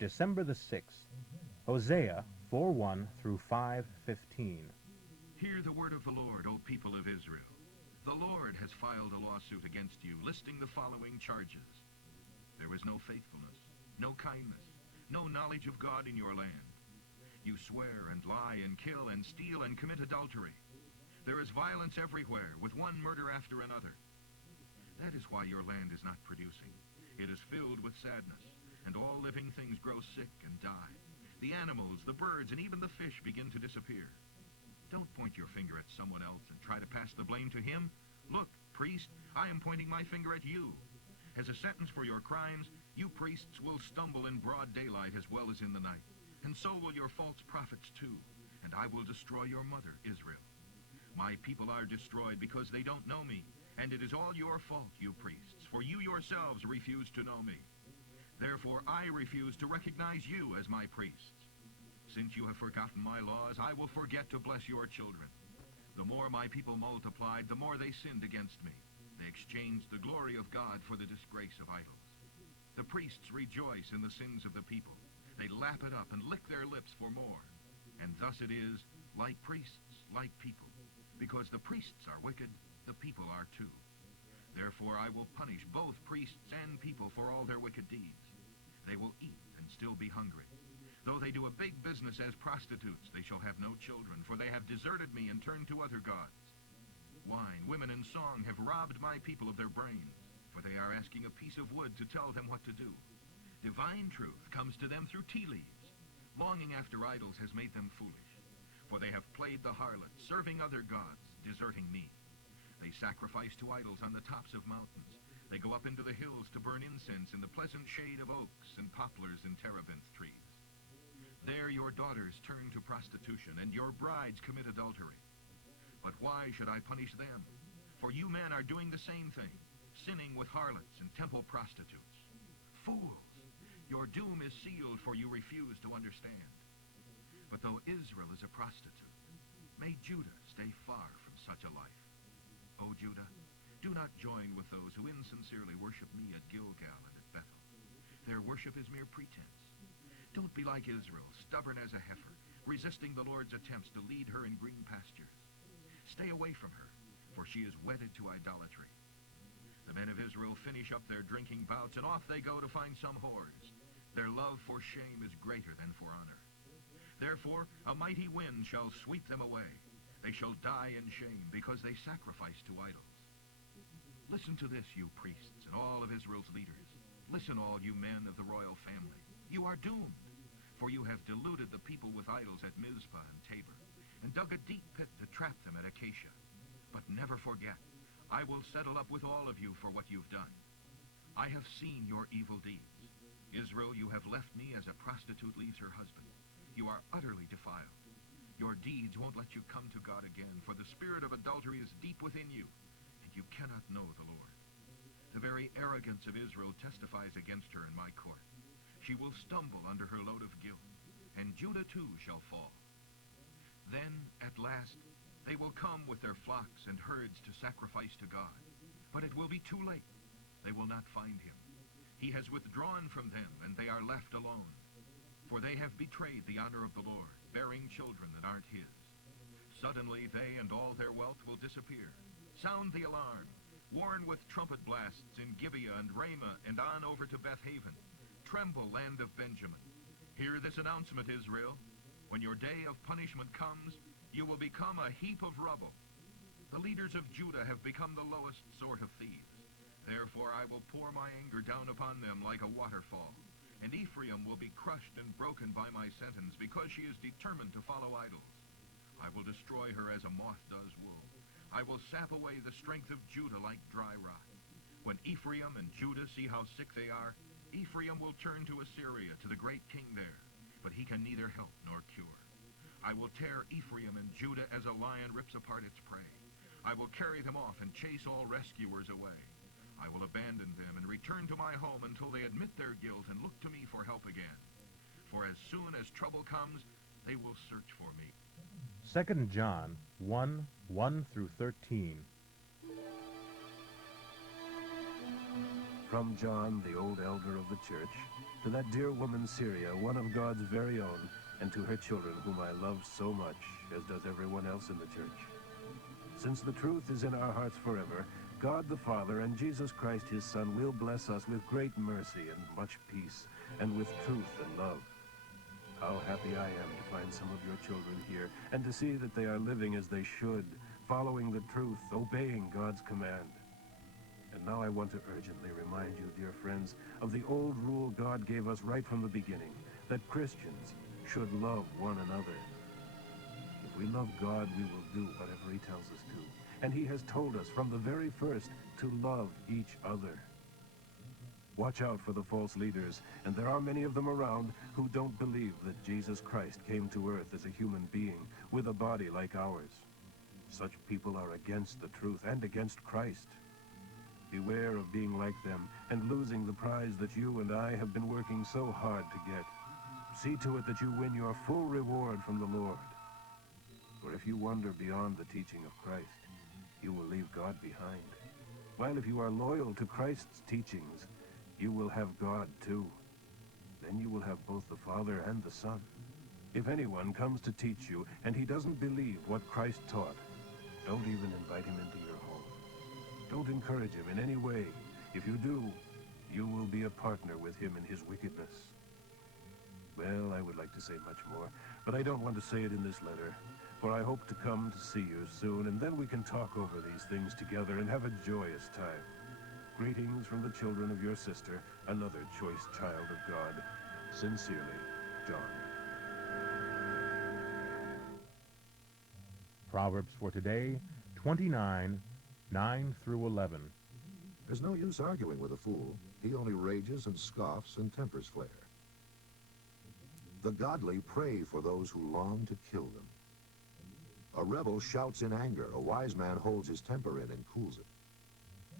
December the 6th. Hosea 4:1 through 5:15. Hear the word of the Lord, O people of Israel. The Lord has filed a lawsuit against you, listing the following charges. There is no faithfulness, no kindness, no knowledge of God in your land. You swear and lie and kill and steal and commit adultery. There is violence everywhere, with one murder after another. That is why your land is not producing. It is filled with sadness, and all living things grow sick and die. The animals, the birds, and even the fish begin to disappear. Don't point your finger at someone else and try to pass the blame to him. Look, priest, I am pointing my finger at you. As a sentence for your crimes, you priests will stumble in broad daylight as well as in the night. And so will your false prophets too. And I will destroy your mother, Israel. My people are destroyed because they don't know me. And it is all your fault, you priests, for you yourselves refuse to know me. Therefore I refuse to recognize you as my priests. Since you have forgotten my laws, I will forget to bless your children. The more my people multiplied, the more they sinned against me. They exchanged the glory of God for the disgrace of idols. The priests rejoice in the sins of the people. They lap it up and lick their lips for more. And thus it is, like priests, like people. Because the priests are wicked, the people are too. Therefore I will punish both priests and people for all their wicked deeds. They will eat and still be hungry. Though they do a big business as prostitutes, they shall have no children, for they have deserted me and turned to other gods. Wine, women, and song have robbed my people of their brains, for they are asking a piece of wood to tell them what to do. Divine truth comes to them through tea leaves. Longing after idols has made them foolish, for they have played the harlot, serving other gods, deserting me. They sacrifice to idols on the tops of mountains. They go up into the hills to burn incense in the pleasant shade of oaks and poplars and terebinth trees. There your daughters turn to prostitution, and your brides commit adultery. But why should I punish them? For you men are doing the same thing, sinning with harlots and temple prostitutes. Fools! Your doom is sealed, for you refuse to understand. But though Israel is a prostitute, may Judah stay far from such a life. O Judah, do not join with those who insincerely worship me at Gilgal and at Bethel. Their worship is mere pretense. Don't be like Israel, stubborn as a heifer, resisting the Lord's attempts to lead her in green pastures. Stay away from her, for she is wedded to idolatry. The men of Israel finish up their drinking bouts, and off they go to find some whores. Their love for shame is greater than for honor. Therefore, a mighty wind shall sweep them away. They shall die in shame, because they sacrifice to idols. Listen to this, you priests, and all of Israel's leaders. Listen, all you men of the royal family. You are doomed, for you have deluded the people with idols at Mizpah and Tabor, and dug a deep pit to trap them at Acacia. But never forget, I will settle up with all of you for what you've done. I have seen your evil deeds. Israel, you have left me as a prostitute leaves her husband. You are utterly defiled. Your deeds won't let you come to God again, for the spirit of adultery is deep within you, and you cannot know the Lord. The very arrogance of Israel testifies against her in my court. She will stumble under her load of guilt, and Judah too shall fall. Then, at last, they will come with their flocks and herds to sacrifice to God. But it will be too late. They will not find him. He has withdrawn from them, and they are left alone. For they have betrayed the honor of the Lord, bearing children that aren't his. Suddenly they and all their wealth will disappear. Sound the alarm. Warn with trumpet blasts in Gibeah and Ramah and on over to Beth Haven. Tremble, land of Benjamin. Hear this announcement, Israel. When your day of punishment comes, you will become a heap of rubble. The leaders of Judah have become the lowest sort of thieves. Therefore I will pour my anger down upon them like a waterfall. And Ephraim will be crushed and broken by my sentence, because she is determined to follow idols. I will destroy her as a moth does wool. I will sap away the strength of Judah like dry rot. When Ephraim and Judah see how sick they are, Ephraim will turn to Assyria, to the great king there, but he can neither help nor cure. I will tear Ephraim and Judah as a lion rips apart its prey. I will carry them off and chase all rescuers away. I will abandon them and return to my home until they admit their guilt and look to me for help again. For as soon as trouble comes, they will search for me. 2 John 1:1 through 13. From John, the old elder of the church, to that dear woman Syria, one of God's very own, and to her children, whom I love so much, as does everyone else in the church. Since the truth is in our hearts forever, God the Father and Jesus Christ his Son will bless us with great mercy and much peace, and with truth and love. How happy I am to find some of your children here, and to see that they are living as they should, following the truth, obeying God's command. And now I want to urgently remind you, dear friends, of the old rule God gave us right from the beginning, that Christians should love one another. If we love God, we will do whatever he tells us to. And he has told us from the very first to love each other. Watch out for the false leaders, and there are many of them around who don't believe that Jesus Christ came to earth as a human being with a body like ours. Such people are against the truth and against Christ. Beware of being like them and losing the prize that you and I have been working so hard to get. See to it that you win your full reward from the Lord. For if you wander beyond the teaching of Christ, you will leave God behind. While if you are loyal to Christ's teachings, you will have God too. Then you will have both the Father and the Son. If anyone comes to teach you and he doesn't believe what Christ taught, don't even invite him into your home. Don't encourage him in any way. If you do, you will be a partner with him in his wickedness. Well, I would like to say much more, but I don't want to say it in this letter, for I hope to come to see you soon, and then we can talk over these things together and have a joyous time. Greetings from the children of your sister, another choice child of God. Sincerely, John. Proverbs for today, 29, 9 through 11. There's no use arguing with a fool. He only rages and scoffs and tempers flare. The godly pray for those who long to kill them. A rebel shouts in anger. A wise man holds his temper in and cools it.